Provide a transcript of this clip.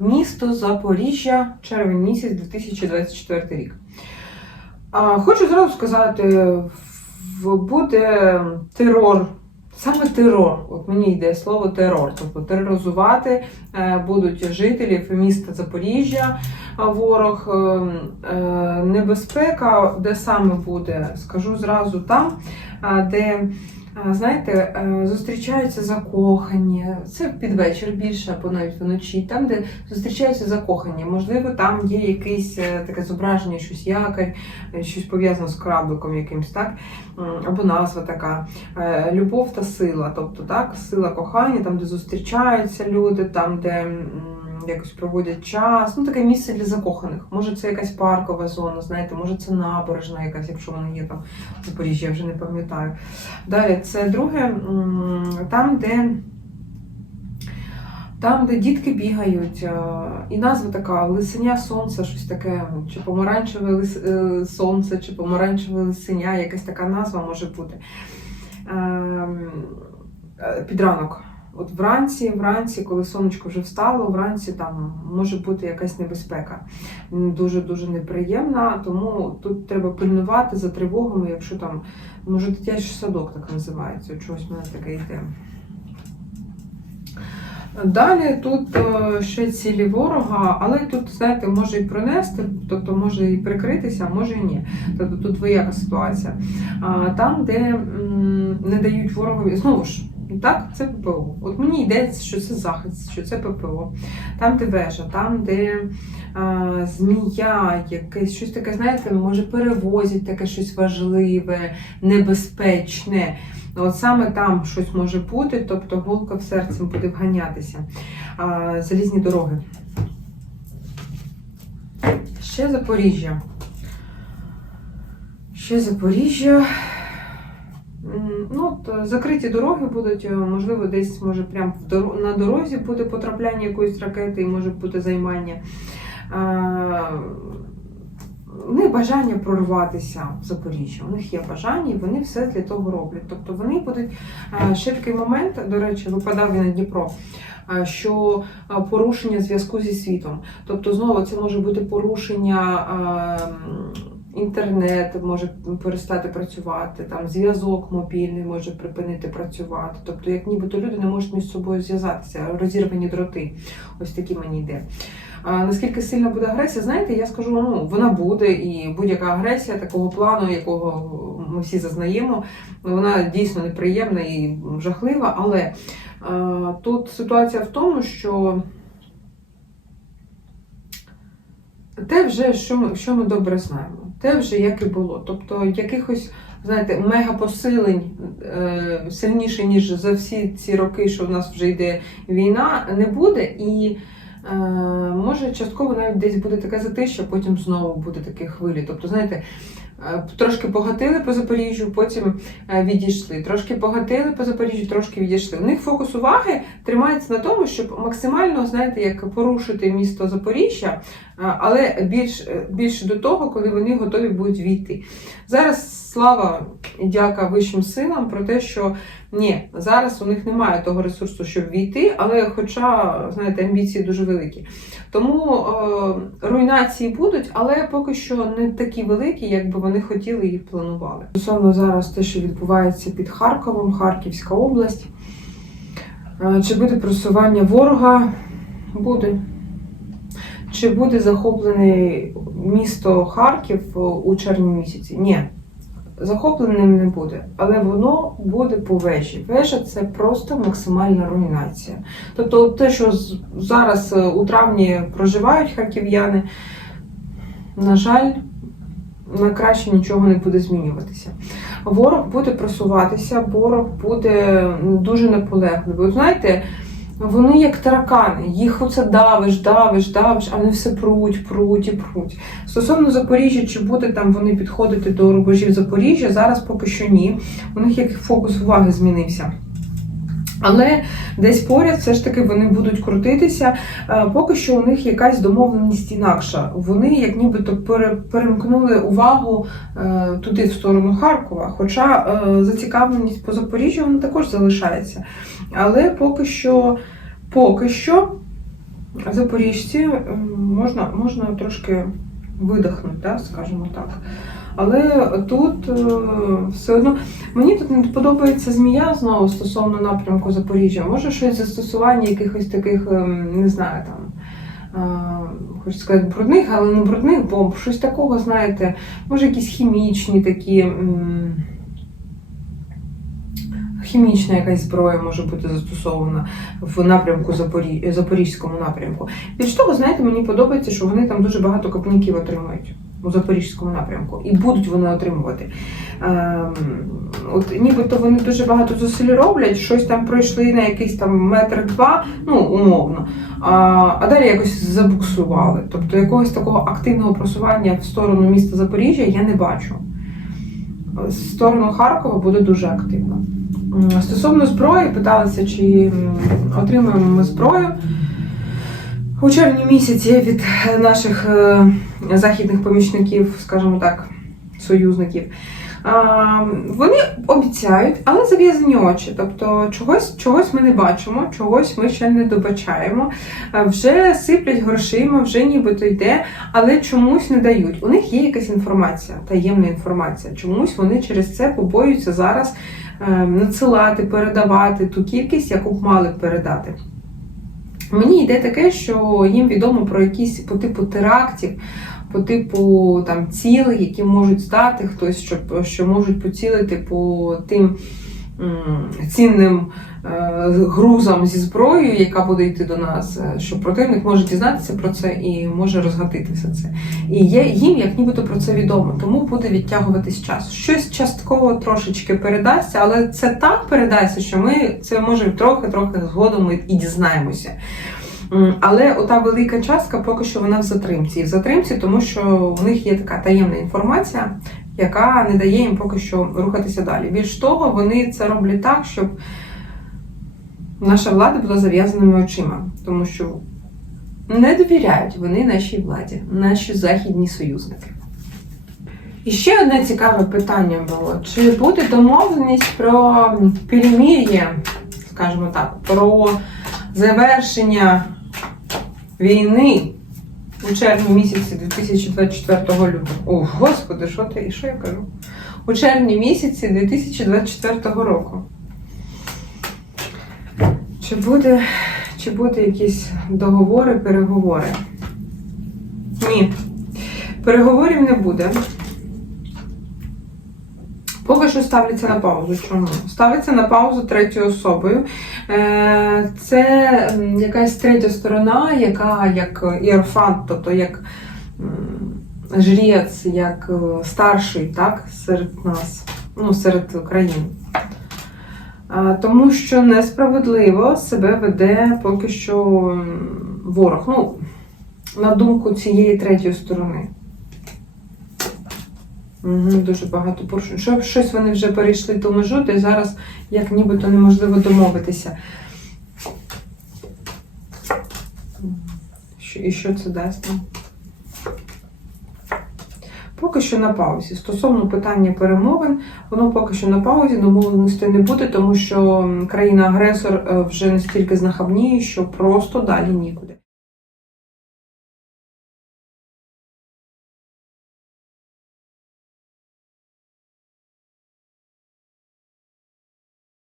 Місто Запоріжжя, червень місяць 2024 рік. Хочу зразу сказати, буде терор. Саме терор, от мені йде слово терор, тобто тероризувати е, будуть жителів міста Запоріжжя, ворог, е, е, небезпека, де саме буде, скажу зразу там, де, знаєте, е, зустрічаються закохані, це під вечір більше або навіть вночі, там, де зустрічаються закохані. Можливо, там є якесь е, таке зображення, щось якорь, е, щось пов'язане з корабликом якимсь, так? Або назва така любов та сила. Тобто, так, сила кохання, там, де зустрічаються люди, там, де якось проводять час. Ну, таке місце для закоханих. Може, це якась паркова зона, знаєте, може, це набережна якась, якщо вона є там в Запоріжжі, я вже не пам'ятаю. Далі, це друге, там, де. Там, де дітки бігають, і назва така лисеня сонця, щось таке, чи помаранчеве лис- е, сонце, чи помаранчеве лисеня, якась така назва може бути. Ем, е, Під ранок. От вранці, вранці, коли сонечко вже встало, вранці там може бути якась небезпека. Дуже дуже неприємна, тому тут треба пильнувати за тривогами, якщо там, може, дитячий садок так називається, чогось в мене таке йде. Далі тут е, ще цілі ворога, але тут, знаєте, може і пронести, тобто може і прикритися, а може і ні. Тобто тут двояка ситуація. Там, де не дають ворогові, знову ж, так, це ППО. От мені йдеться, що це захист, що це ППО. Там, де вежа, там, де а, змія, якесь щось таке, знаєте, може перевозять таке щось важливе, небезпечне. От саме там щось може бути, тобто голка в серці буде вганятися. А, залізні дороги. Ще Запоріжжя. Ще Запоріжжя. Ну, от, е, закриті дороги будуть, е, можливо, десь може прямо на дорозі буде потрапляння якоїсь ракети і може бути займання. Е, них бажання прорватися в Запоріжжя. У них є бажання, і вони все для того роблять. Тобто вони будуть ще момент, до речі, випадав він на Дніпро. Що порушення зв'язку зі світом. Тобто, знову це може бути порушення інтернет може перестати працювати, там зв'язок мобільний може припинити працювати. Тобто, як нібито люди не можуть між собою зв'язатися, розірвані дроти. Ось такі мені йде. А наскільки сильна буде агресія, знаєте, я скажу, ну вона буде, і будь-яка агресія такого плану, якого ми всі зазнаємо, вона дійсно неприємна і жахлива. Але е, тут ситуація в тому, що те вже, що ми, що ми добре знаємо, те вже як і було. Тобто якихось, знаєте, мегапосилень е, сильніше, ніж за всі ці роки, що в нас вже йде війна, не буде. І Е, може, частково навіть десь буде таке затища, потім знову буде такі хвилі. Тобто, знаєте, трошки погатили по Запоріжжю, потім е, відійшли. Трошки погатили по Запоріжжю, трошки відійшли. У них фокус уваги тримається на тому, щоб максимально, знаєте, як порушити місто Запоріжжя, е, але більш, е, більше до того, коли вони готові будуть війти. Зараз слава дяка вищим силам про те, що ні, зараз у них немає того ресурсу, щоб війти, але хоча, знаєте, амбіції дуже великі. Тому е, руйнації будуть, але поки що не такі великі, як би вони хотіли і планували. Стосовно зараз те, що відбувається під Харковом, Харківська область. Е, чи буде просування ворога? Буде. Чи буде захоплене місто Харків у червні місяці? Ні захопленим не буде, але воно буде по вежі. Вежа це просто максимальна руйнація. Тобто, те, що зараз е, у травні проживають харків'яни, на жаль, на краще нічого не буде змінюватися. Ворог буде просуватися, ворог буде дуже наполегливий. Знаєте, вони як таракани, їх оце давиш, давиш, давиш, а вони все пруть, пруть і пруть. Стосовно Запоріжжя, чи буде там вони підходити до рубежів Запоріжжя, зараз поки що ні. У них як фокус уваги змінився. Але десь поряд все ж таки вони будуть крутитися. Е, Поки що у них якась домовленість інакша. Вони як нібито пере- перемкнули увагу е, туди, в сторону Харкова. Хоча е, зацікавленість по Запоріжжю вона також залишається. Але поки що, поки що запоріжці можна, можна трошки видихнути, да, скажімо так. Але тут е, все одно мені тут не подобається змія знову стосовно напрямку Запоріжжя. Може щось застосування якихось таких, ем, не знаю, там. е, Хочу сказати, брудних, але не брудних бомб, щось такого, знаєте, може якісь хімічні такі. Хімічна якась зброя може бути застосована в напрямку Запорі... Запорізькому напрямку. Більш того, знаєте, мені подобається, що вони там дуже багато копняків отримують у Запорізькому напрямку, і будуть вони отримувати. Ем, от нібито вони дуже багато зусиль роблять, щось там пройшли на якийсь там метр два, ну умовно, а, а далі якось забуксували. Тобто якогось такого активного просування в сторону міста Запоріжжя я не бачу. В сторону Харкова буде дуже активно. Стосовно зброї, питалися, чи отримуємо ми зброю. У червні місяці від наших е, західних помічників, скажімо так, союзників, вони обіцяють, але зав'язані очі. Тобто чогось, чогось ми не бачимо, чогось ми ще не добачаємо. Вже сиплять грошима, вже нібито йде, але чомусь не дають. У них є якась інформація, таємна інформація. Чомусь вони через це побоюються зараз надсилати, передавати ту кількість, яку б мали передати. Мені йде таке, що їм відомо про якісь по типу терактів, по типу там цілей, які можуть стати хтось, що, що можуть поцілити по тим цінним грузом зі зброєю, яка буде йти до нас, е, що противник може дізнатися про це і може розгатити все це. І є їм як нібито про це відомо, тому буде відтягуватись час. Щось частково трошечки передасться, але це так передасться, що ми це може трохи-трохи згодом і дізнаємося. Але ота велика частка поки що вона в затримці. І в затримці, тому що у них є така таємна інформація, яка не дає їм поки що рухатися далі. Більш того, вони це роблять так, щоб наша влада була зав'язаними очима, тому що не довіряють вони нашій владі, наші західні союзники. І ще одне цікаве питання було: чи буде домовленість про перемір'я, скажімо так, про завершення війни у червні місяці 2024 лютого. О, господи, що ти і що я кажу? У червні місяці 2024 року. Чи буде, чи буде якісь договори, переговори? Ні. Переговорів не буде. Поки що ставляться на паузу. Чому? Ставиться на паузу третьою особою. Е, Це якась третя сторона, яка як іерфант, тобто як жрець, як е, старший, так, серед нас, ну, серед країн. Тому що несправедливо себе веде поки що ворог. Ну, на думку цієї третьої сторони. Угу, дуже багато порушень. Що, щось вони вже перейшли ту межу, де зараз як нібито неможливо домовитися. І що це дасть нам? Поки що на паузі. Стосовно питання перемовин, воно поки що на паузі, домовленості не буде, тому що країна-агресор е, вже настільки знахабніє, що просто далі нікуди.